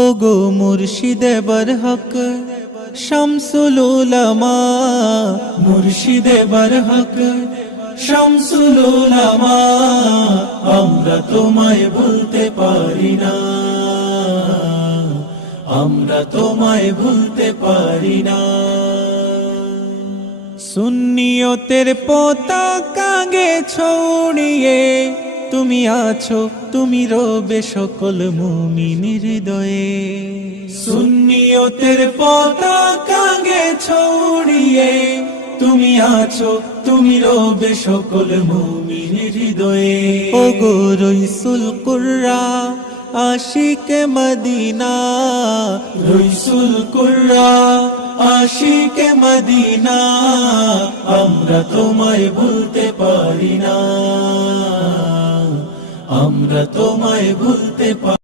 ওগো মুর্শিদে বরহক শামসুল উলামা, মুর্শিদে বরহক শামসুল উলামা, আমরা তোমায় ভুলতে পারি না, আমরা তোমায় ভুলতে পারি না। সুন্নিয়তের পতাকা গে ছড়িয়ে তুমি আছো, তুমি রবে সকল মুমিনের হৃদয়ে। সুন্নিয়তের পতাকা গে ছড়িয়ে তুমি আছো, তুমি রবে সকল মুমিনের হৃদয়ে। ওগো রইসুল কুররা আশিকে মদিনা, রইসুল কুররা আশিকে মদিনা, আমরা তোমায় ভুলতে পারি না, আমরা তোমায় ভুলতে পারি না।